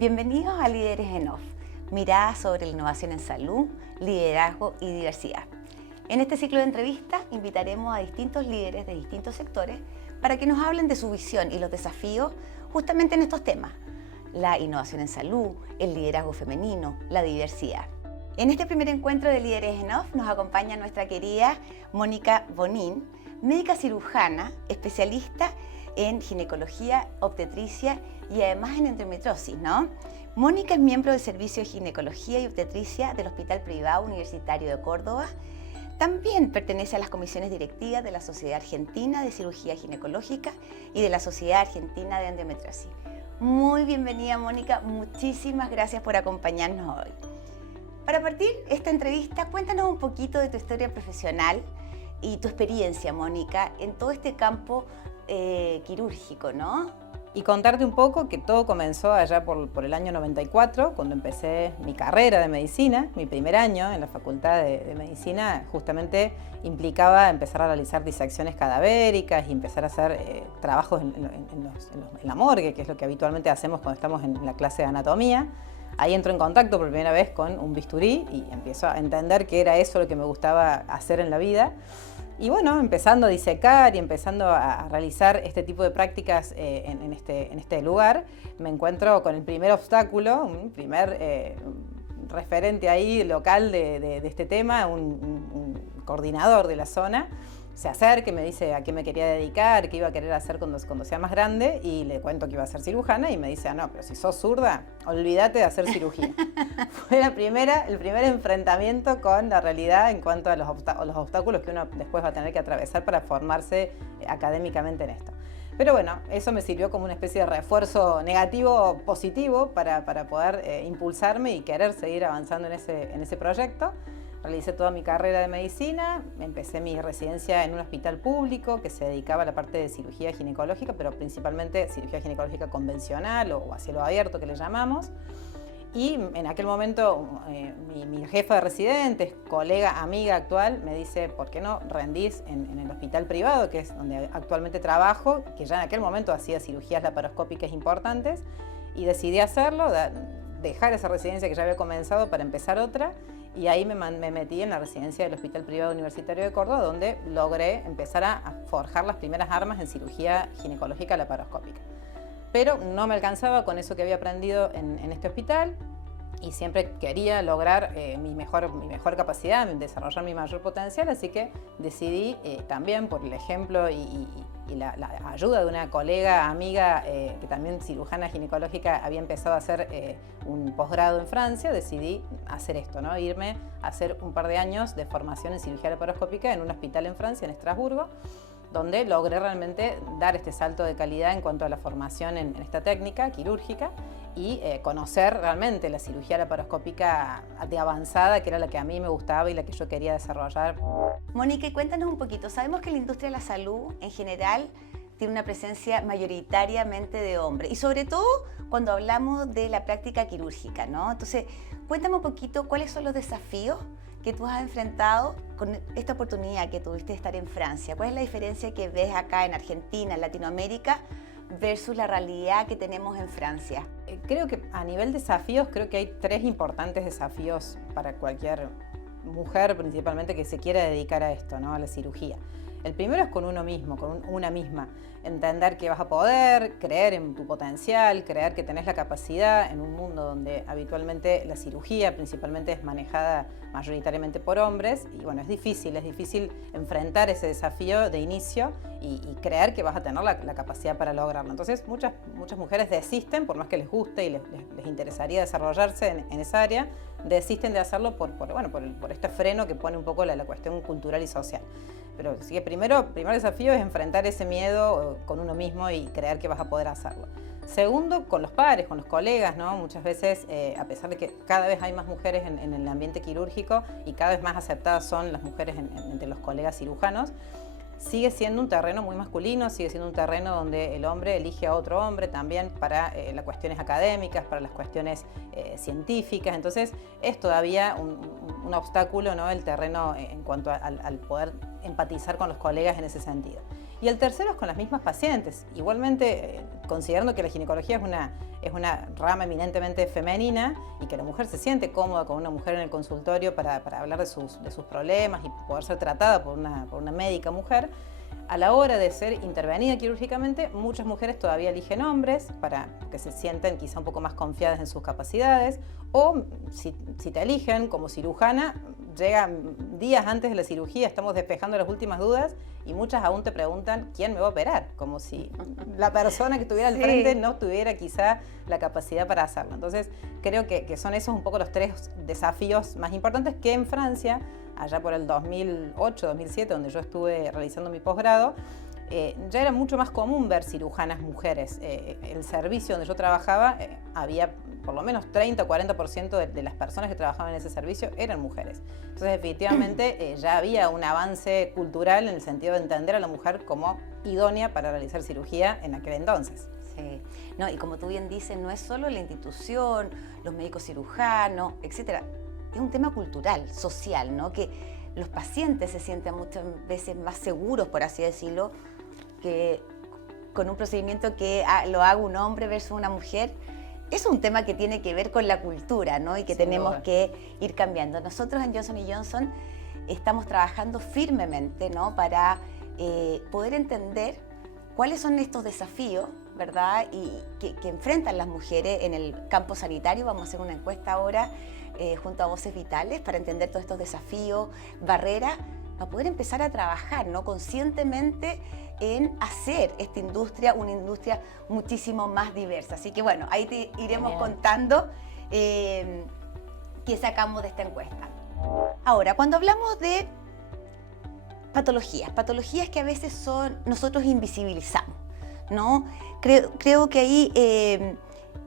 Bienvenidos a Líderes en Off, mirada sobre la innovación en salud, liderazgo y diversidad. En este ciclo de entrevistas invitaremos a distintos líderes de distintos sectores para que nos hablen de su visión y los desafíos justamente en estos temas: la innovación en salud, el liderazgo femenino, la diversidad. En este primer encuentro de Líderes en Off nos acompaña nuestra querida Mónica Bonin, médica cirujana, especialista en ginecología, obstetricia y además en endometriosis, ¿no? Mónica es miembro del Servicio de Ginecología y Obstetricia del Hospital Privado Universitario de Córdoba. También pertenece a las comisiones directivas de la Sociedad Argentina de Cirugía Ginecológica y de la Sociedad Argentina de Endometriosis. Muy bienvenida, Mónica, muchísimas gracias por acompañarnos hoy. Para partir esta entrevista, cuéntanos un poquito de tu historia profesional y tu experiencia, Mónica, en todo este campo quirúrgico, ¿no? Y contarte un poco que todo comenzó allá por el año 94, cuando empecé mi carrera de medicina. Mi primer año en la Facultad de Medicina justamente implicaba empezar a realizar disecciones cadavéricas y empezar a hacer trabajos en la morgue, que es lo que habitualmente hacemos cuando estamos en la clase de anatomía. Ahí entro en contacto por primera vez con un bisturí y empiezo a entender que era eso lo que me gustaba hacer en la vida. Y bueno, empezando a disecar y empezando a realizar este tipo de prácticas en este lugar, me encuentro con el primer obstáculo, un primer referente ahí local de este tema, un coordinador de la zona. Se acerca y me dice a qué me quería dedicar, qué iba a querer hacer cuando sea más grande, y le cuento que iba a ser cirujana y me dice: no, pero si sos zurda, olvídate de hacer cirugía. Fue el primer enfrentamiento con la realidad en cuanto a los obstáculos que uno después va a tener que atravesar para formarse académicamente en esto. Pero bueno, eso me sirvió como una especie de refuerzo negativo positivo para poder impulsarme y querer seguir avanzando en ese proyecto. Realicé toda mi carrera de medicina, empecé mi residencia en un hospital público que se dedicaba a la parte de cirugía ginecológica, pero principalmente cirugía ginecológica convencional o a cielo abierto, que le llamamos. Y en aquel momento mi jefa de residentes, colega, amiga actual, me dice: ¿por qué no rendís en el hospital privado, que es donde actualmente trabajo, que ya en aquel momento hacía cirugías laparoscópicas importantes? Y decidí hacerlo, dejar esa residencia que ya había comenzado para empezar otra. Y ahí me metí en la residencia del Hospital Privado Universitario de Córdoba, donde logré empezar a forjar las primeras armas en cirugía ginecológica laparoscópica. Pero no me alcanzaba con eso que había aprendido en este hospital y siempre quería lograr mi mejor capacidad, desarrollar mi mayor potencial, así que decidí también, por el ejemplo y la ayuda de una colega, amiga, que también cirujana ginecológica, había empezado a hacer un posgrado en Francia, decidí hacer esto, ¿no? Irme a hacer un par de años de formación en cirugía laparoscópica en un hospital en Francia, en Estrasburgo, donde logré realmente dar este salto de calidad en cuanto a la formación en esta técnica quirúrgica y conocer realmente la cirugía laparoscópica de avanzada, que era la que a mí me gustaba y la que yo quería desarrollar. Mónica, cuéntanos un poquito. Sabemos que la industria de la salud en general tiene una presencia mayoritariamente de hombres y sobre todo cuando hablamos de la práctica quirúrgica, ¿no? Entonces, cuéntame un poquito cuáles son los desafíos que tú has enfrentado con esta oportunidad que tuviste de estar en Francia. ¿Cuál es la diferencia que ves acá en Argentina, en Latinoamérica, versus la realidad que tenemos en Francia? Creo que a nivel desafíos, creo que hay tres importantes desafíos para cualquier mujer, principalmente, que se quiera dedicar a esto, ¿no? A la cirugía. El primero es con uno mismo, con una misma. Entender que vas a poder, creer en tu potencial, creer que tenés la capacidad en un mundo donde habitualmente la cirugía principalmente es manejada mayoritariamente por hombres. Y bueno, es difícil enfrentar ese desafío de inicio y creer que vas a tener la capacidad para lograrlo. Entonces muchas mujeres desisten, por más que les guste y les interesaría desarrollarse en esa área, desisten de hacerlo por este freno que pone un poco la cuestión cultural y social. Pero sí, el primer desafío es enfrentar ese miedo con uno mismo y creer que vas a poder hacerlo. Segundo, con los pares, con los colegas, ¿no? Muchas veces, a pesar de que cada vez hay más mujeres en el ambiente quirúrgico y cada vez más aceptadas son las mujeres entre los colegas cirujanos, sigue siendo un terreno muy masculino, sigue siendo un terreno donde el hombre elige a otro hombre también para las cuestiones académicas, para las cuestiones científicas. Entonces es todavía un obstáculo, ¿no? El terreno en cuanto al poder empatizar con los colegas en ese sentido. Y el tercero es con las mismas pacientes. Igualmente, considerando que la ginecología es una rama eminentemente femenina y que la mujer se siente cómoda con una mujer en el consultorio para hablar de sus problemas y poder ser tratada por una médica mujer, a la hora de ser intervenida quirúrgicamente, muchas mujeres todavía eligen hombres para que se sienten quizá un poco más confiadas en sus capacidades, o si te eligen como cirujana, llegan días antes de la cirugía, estamos despejando las últimas dudas y muchas aún te preguntan quién me va a operar, como si la persona que estuviera al frente no tuviera quizá la capacidad para hacerlo. Entonces creo que son esos un poco los tres desafíos más importantes que en Francia, allá por el 2008, 2007, donde yo estuve realizando mi posgrado, ya era mucho más común ver cirujanas mujeres. El servicio donde yo trabajaba, había por lo menos 30 o 40% de las personas que trabajaban en ese servicio eran mujeres. Entonces, efectivamente, ya había un avance cultural en el sentido de entender a la mujer como idónea para realizar cirugía en aquel entonces. Sí. No, y como tú bien dices, no es solo la institución, los médicos cirujanos, etcétera. Es un tema cultural, social, ¿no? Que los pacientes se sienten muchas veces más seguros, por así decirlo, que con un procedimiento que lo haga un hombre versus una mujer. Es un tema que tiene que ver con la cultura, ¿no? Y que tenemos que ir cambiando. Nosotros en Johnson & Johnson estamos trabajando firmemente, ¿no? Para poder entender cuáles son estos desafíos, ¿verdad? Y que enfrentan las mujeres en el campo sanitario. Vamos a hacer una encuesta ahora junto a Voces Vitales para entender todos estos desafíos, barreras, para poder empezar a trabajar, ¿no? Conscientemente en hacer esta industria una industria muchísimo más diversa. Así que bueno, ahí te iremos contando qué sacamos de esta encuesta. Ahora, cuando hablamos de patologías que a veces nosotros invisibilizamos, ¿no? Creo que ahí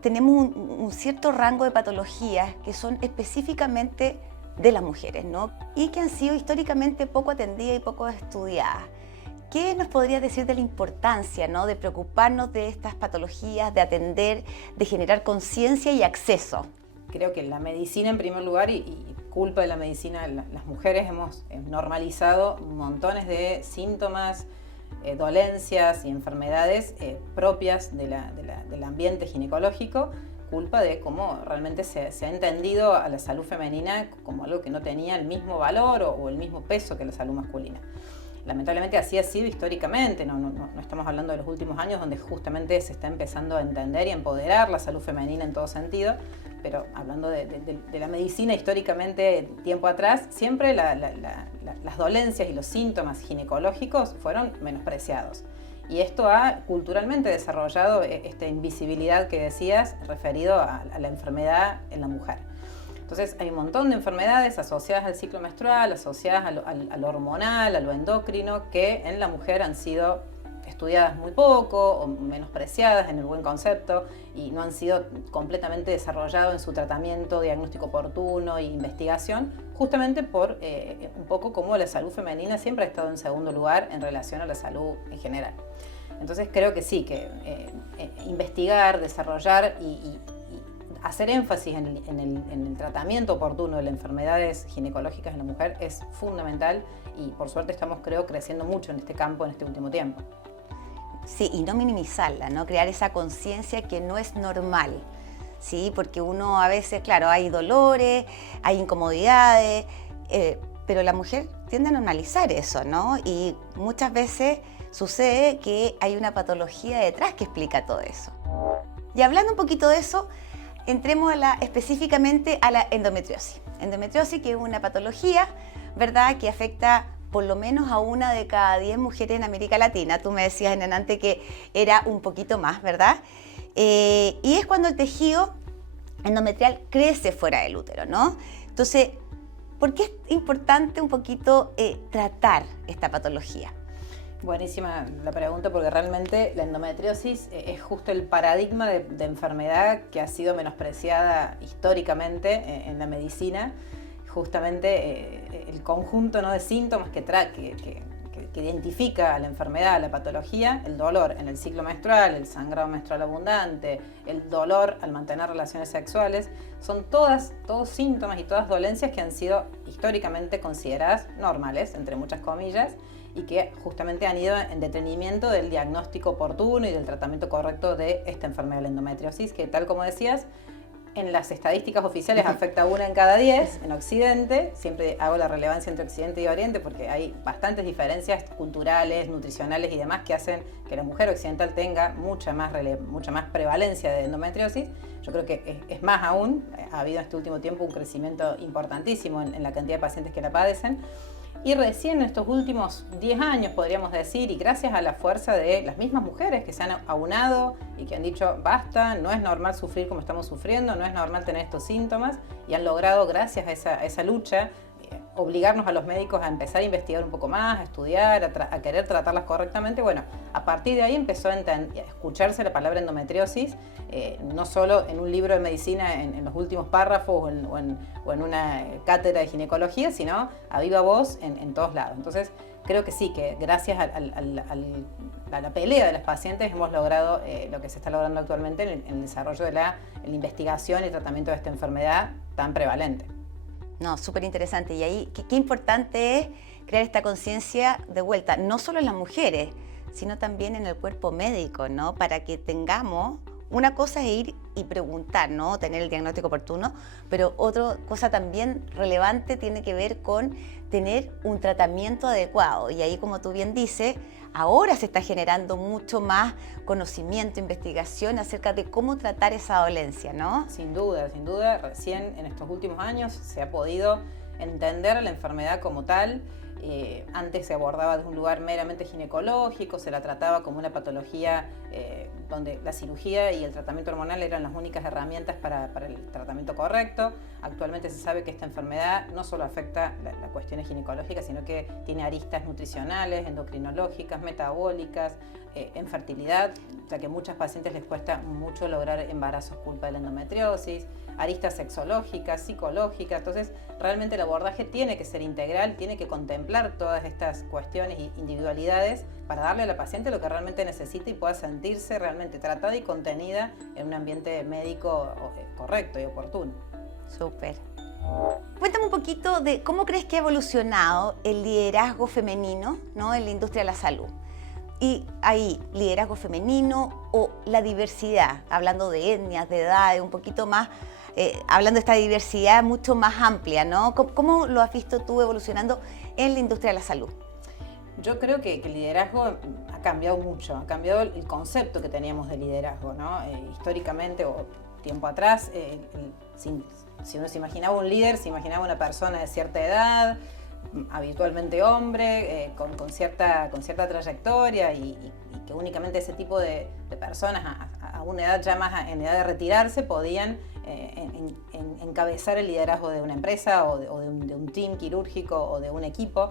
tenemos un cierto rango de patologías que son específicamente de las mujeres, ¿no? Y que han sido históricamente poco atendidas y poco estudiadas. ¿Qué nos podrías decir de la importancia, ¿no? De preocuparnos de estas patologías, de atender, de generar conciencia y acceso? Creo que la medicina en primer lugar y culpa de la medicina, las mujeres hemos normalizado montones de síntomas, dolencias y enfermedades propias del ambiente ginecológico, culpa de cómo realmente se ha entendido a la salud femenina como algo que no tenía el mismo valor o el mismo peso que la salud masculina. Lamentablemente así ha sido históricamente, no estamos hablando de los últimos años donde justamente se está empezando a entender y empoderar la salud femenina en todo sentido, pero hablando de la medicina históricamente tiempo atrás, siempre las dolencias y los síntomas ginecológicos fueron menospreciados. Y esto ha culturalmente desarrollado esta invisibilidad que decías referido a la enfermedad en la mujer. Entonces hay un montón de enfermedades asociadas al ciclo menstrual, asociadas a lo hormonal, a lo endocrino, que en la mujer han sido estudiadas muy poco o menospreciadas en el buen concepto y no han sido completamente desarrollados en su tratamiento, diagnóstico oportuno e investigación, justamente por un poco como la salud femenina siempre ha estado en segundo lugar en relación a la salud en general. Entonces creo que sí, que investigar, desarrollar y hacer énfasis en el tratamiento oportuno de las enfermedades ginecológicas en la mujer es fundamental y por suerte estamos, creo, creciendo mucho en este campo en este último tiempo. Sí, y no minimizarla, ¿no? Crear esa conciencia que no es normal, ¿sí? Porque uno a veces, claro, hay dolores, hay incomodidades, pero la mujer tiende a normalizar eso, ¿no? Y muchas veces sucede que hay una patología detrás que explica todo eso. Y hablando un poquito de eso, entremos específicamente a la endometriosis. Endometriosis, que es una patología, ¿verdad?, que afecta por lo menos a 1 de cada 10 mujeres en América Latina. Tú me decías en antes que era un poquito más, ¿verdad? Y es cuando el tejido endometrial crece fuera del útero, ¿no? Entonces, ¿por qué es importante un poquito tratar esta patología? Buenísima la pregunta, porque realmente la endometriosis es justo el paradigma de enfermedad que ha sido menospreciada históricamente en la medicina. Justamente el conjunto, ¿no?, de síntomas que identifica a la enfermedad, a la patología, el dolor en el ciclo menstrual, el sangrado menstrual abundante, el dolor al mantener relaciones sexuales, son todos síntomas y todas dolencias que han sido históricamente consideradas normales, entre muchas comillas, y que justamente han ido en detrimento del diagnóstico oportuno y del tratamiento correcto de esta enfermedad de la endometriosis, que tal como decías, en las estadísticas oficiales afecta a 1 en cada 10 en Occidente. Siempre hago la relevancia entre Occidente y Oriente porque hay bastantes diferencias culturales, nutricionales y demás que hacen que la mujer occidental tenga mucha más prevalencia de endometriosis. Yo creo que es más aún, ha habido en este último tiempo un crecimiento importantísimo en la cantidad de pacientes que la padecen. Y recién en estos últimos 10 años, podríamos decir, y gracias a la fuerza de las mismas mujeres que se han aunado y que han dicho, basta, no es normal sufrir como estamos sufriendo, no es normal tener estos síntomas, y han logrado, gracias a esa lucha, obligarnos a los médicos a empezar a investigar un poco más, a estudiar, a querer tratarlas correctamente. Bueno, a partir de ahí empezó a escucharse la palabra endometriosis, no solo en un libro de medicina en los últimos párrafos o en una cátedra de ginecología, sino a viva voz en todos lados. Entonces, creo que sí, que gracias a la pelea de las pacientes hemos logrado lo que se está logrando actualmente en el desarrollo de la investigación y tratamiento de esta enfermedad tan prevalente. No, súper interesante. Y ahí, qué importante es crear esta conciencia de vuelta, no solo en las mujeres, sino también en el cuerpo médico, ¿no? Para que tengamos, una cosa es ir y preguntar, ¿no? Tener el diagnóstico oportuno, pero otra cosa también relevante tiene que ver con tener un tratamiento adecuado. Y ahí, como tú bien dices, ahora se está generando mucho más conocimiento, investigación acerca de cómo tratar esa dolencia, ¿no? Sin duda, recién en estos últimos años se ha podido entender la enfermedad como tal. Antes se abordaba desde un lugar meramente ginecológico, se la trataba como una patología donde la cirugía y el tratamiento hormonal eran las únicas herramientas para el tratamiento correcto. Actualmente se sabe que esta enfermedad no solo afecta las cuestiones ginecológicas, sino que tiene aristas nutricionales, endocrinológicas, metabólicas, en fertilidad, ya que a muchas pacientes les cuesta mucho lograr embarazos culpa de la endometriosis, aristas sexológicas, psicológicas. Entonces, realmente el abordaje tiene que ser integral, tiene que contemplar todas estas cuestiones e individualidades para darle a la paciente lo que realmente necesita y pueda sentirse realmente tratada y contenida en un ambiente médico correcto y oportuno. Súper. Cuéntame un poquito de cómo crees que ha evolucionado el liderazgo femenino, ¿no?, en la industria de la salud. Y ahí, liderazgo femenino o la diversidad, hablando de etnias, de edades, un poquito más, hablando de esta diversidad mucho más amplia, ¿no? ¿Cómo lo has visto tú evolucionando en la industria de la salud? Yo creo que el liderazgo ha cambiado mucho, ha cambiado el concepto que teníamos de liderazgo, ¿no? Históricamente o tiempo atrás, si uno se imaginaba un líder, se imaginaba una persona de cierta edad, habitualmente hombre, con cierta trayectoria y que únicamente ese tipo de personas a una edad ya más en edad de retirarse podían encabezar el liderazgo de una empresa o de un team quirúrgico o de un equipo.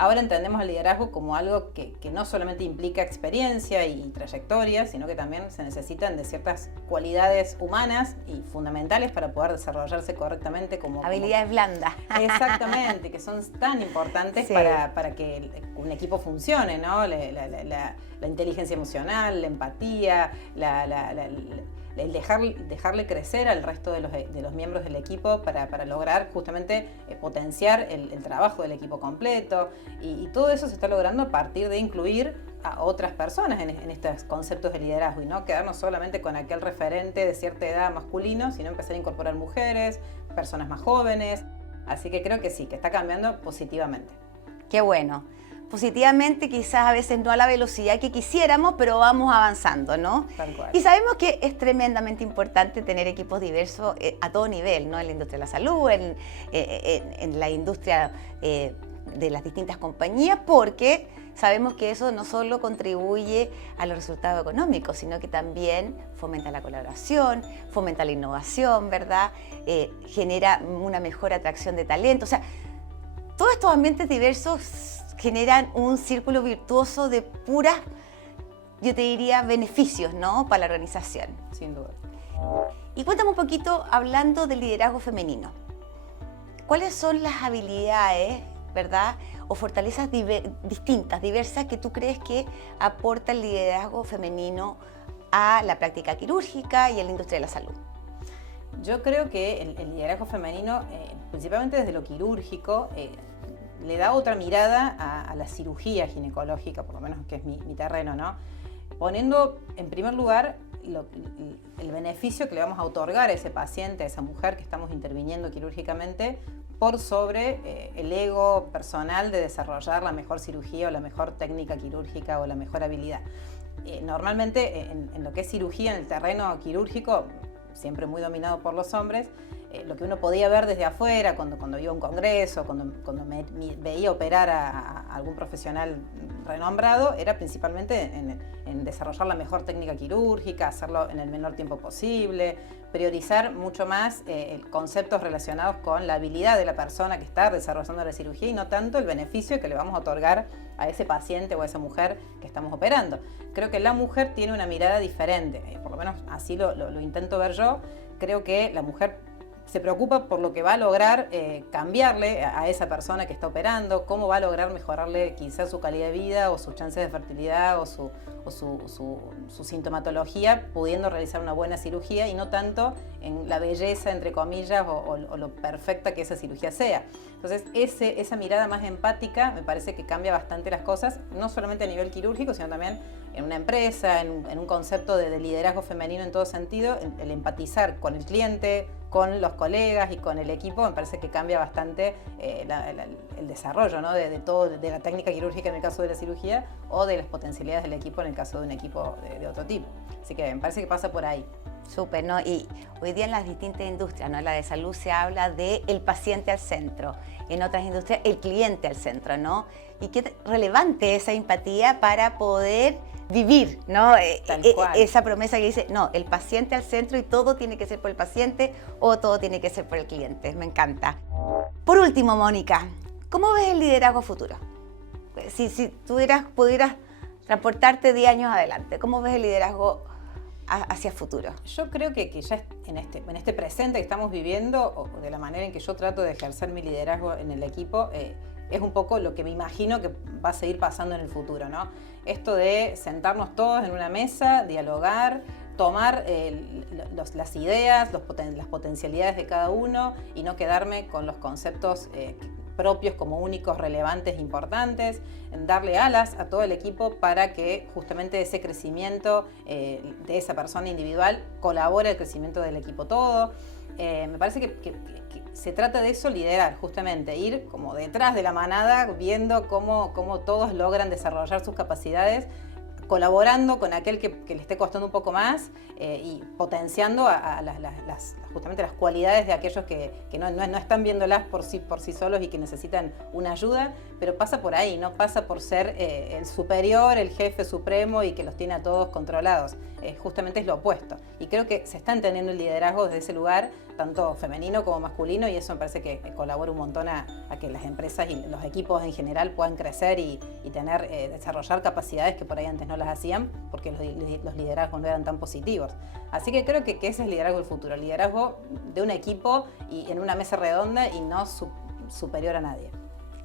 Ahora entendemos el liderazgo como algo que no solamente implica experiencia y trayectoria, sino que también se necesitan de ciertas cualidades humanas y fundamentales para poder desarrollarse correctamente como habilidades blandas. Exactamente, que son tan importantes sí, para que un equipo funcione, ¿no? La inteligencia emocional, la empatía, el dejarle crecer al resto de los miembros del equipo para lograr justamente potenciar el trabajo del equipo completo, y todo eso se está logrando a partir de incluir a otras personas en estos conceptos de liderazgo y no quedarnos solamente con aquel referente de cierta edad masculino, sino empezar a incorporar mujeres, personas más jóvenes. Así que creo que sí, que está cambiando positivamente. Qué bueno. Positivamente, quizás a veces no a la velocidad que quisiéramos, pero vamos avanzando, ¿no? Tal cual. Y sabemos que es tremendamente importante tener equipos diversos a todo nivel, ¿no? En la industria de la salud, en la industria de las distintas compañías, porque sabemos que eso no solo contribuye a los resultados económicos, sino que también fomenta la colaboración, fomenta la innovación, ¿verdad? Genera una mejor atracción de talento. O sea, todos estos ambientes diversos generan un círculo virtuoso de puras, yo te diría, beneficios, ¿no?, para la organización. Sin duda. Y cuéntame un poquito, hablando del liderazgo femenino, ¿cuáles son las habilidades, verdad, o fortalezas distintas, diversas, que tú crees que aporta el liderazgo femenino a la práctica quirúrgica y a la industria de la salud? Yo creo que el liderazgo femenino, principalmente desde lo quirúrgico, le da otra mirada a la cirugía ginecológica, por lo menos que es mi terreno, ¿no? Poniendo en primer lugar el beneficio que le vamos a otorgar a ese paciente, a esa mujer que estamos interviniendo quirúrgicamente, por sobre el ego personal de desarrollar la mejor cirugía o la mejor técnica quirúrgica o la mejor habilidad. Normalmente en lo que es cirugía, en el terreno quirúrgico, siempre muy dominado por los hombres, lo que uno podía ver desde afuera cuando iba a un congreso, cuando me veía operar a algún profesional renombrado, era principalmente en desarrollar la mejor técnica quirúrgica, hacerlo en el menor tiempo posible, priorizar mucho más conceptos relacionados con la habilidad de la persona que está desarrollando la cirugía y no tanto el beneficio que le vamos a otorgar a ese paciente o a esa mujer que estamos operando. Creo que la mujer tiene una mirada diferente, por lo menos así lo intento ver yo. Creo que la mujer se preocupa por lo que va a lograr cambiarle a esa persona que está operando, cómo va a lograr mejorarle quizás su calidad de vida o sus chances de fertilidad o su sintomatología, pudiendo realizar una buena cirugía y no tanto en la belleza, entre comillas, o lo perfecta que esa cirugía sea. Entonces, esa mirada más empática me parece que cambia bastante las cosas, no solamente a nivel quirúrgico, sino también en una empresa, en un concepto de liderazgo femenino en todo sentido, el empatizar con el cliente, con los colegas y con el equipo, me parece que cambia bastante el desarrollo, ¿no? de la técnica quirúrgica en el caso de la cirugía o de las potencialidades del equipo en el caso de un equipo de otro tipo. Así que me parece que pasa por ahí. Súper, ¿no? Y hoy día en las distintas industrias, ¿no? La de salud se habla de el paciente al centro, en otras industrias el cliente al centro, ¿no? Y qué relevante esa empatía para poder vivir, ¿no? Esa promesa que dice, no, el paciente al centro y todo tiene que ser por el paciente o todo tiene que ser por el cliente. Me encanta. Por último, Mónica, ¿cómo ves el liderazgo futuro? Si pudieras transportarte 10 años adelante, ¿cómo ves el liderazgo hacia futuro? Yo creo que ya en este presente que estamos viviendo, o de la manera en que yo trato de ejercer mi liderazgo en el equipo, es un poco lo que me imagino que va a seguir pasando en el futuro, ¿no? Esto de sentarnos todos en una mesa, dialogar, tomar las ideas, las potencialidades de cada uno y no quedarme con los conceptos propios como únicos, relevantes, importantes, darle alas a todo el equipo para que justamente ese crecimiento de esa persona individual colabore al crecimiento del equipo todo. Me parece que se trata de eso, liderar, justamente, ir como detrás de la manada, viendo cómo todos logran desarrollar sus capacidades, colaborando con aquel que le esté costando un poco más y potenciando justamente las cualidades de aquellos que no están viéndolas por sí solos y que necesitan una ayuda, pero pasa por ahí, no pasa por ser el superior, el jefe supremo y que los tiene a todos controlados. Justamente es lo opuesto. Y creo que se está entendiendo el liderazgo desde ese lugar, tanto femenino como masculino, y eso me parece que colabora un montón a que las empresas y los equipos en general puedan crecer y desarrollar capacidades que por ahí antes no las hacían, porque los liderazgos no eran tan positivos. Así que creo que ese es el liderazgo del futuro, el liderazgo de un equipo y en una mesa redonda y no superior a nadie.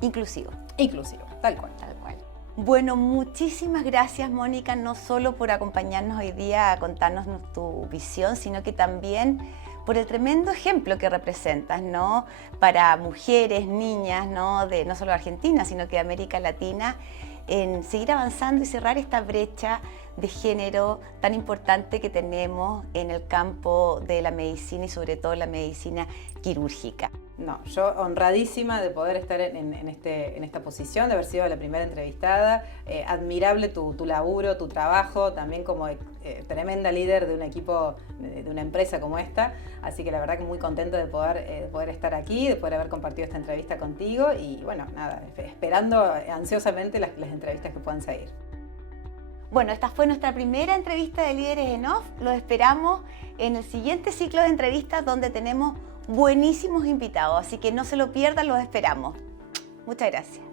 Inclusivo. Inclusivo, tal cual. Tal cual. Bueno, muchísimas gracias, Mónica, no solo por acompañarnos hoy día a contarnos tu visión, sino que también por el tremendo ejemplo que representas, ¿no? Para mujeres, niñas, ¿no? No solo de Argentina, sino que de América Latina, en seguir avanzando y cerrar esta brecha de género tan importante que tenemos en el campo de la medicina y sobre todo la medicina quirúrgica. No, yo honradísima de poder estar en esta posición, de haber sido la primera entrevistada. Admirable tu laburo, tu trabajo, también como tremenda líder de un equipo, de una empresa como esta. Así que la verdad que muy contenta de poder estar aquí, de poder haber compartido esta entrevista contigo y bueno, nada, esperando ansiosamente las entrevistas que puedan seguir. Bueno, esta fue nuestra primera entrevista de Líderes en Off. Los esperamos en el siguiente ciclo de entrevistas donde tenemos buenísimos invitados, así que no se lo pierdan, los esperamos. Muchas gracias.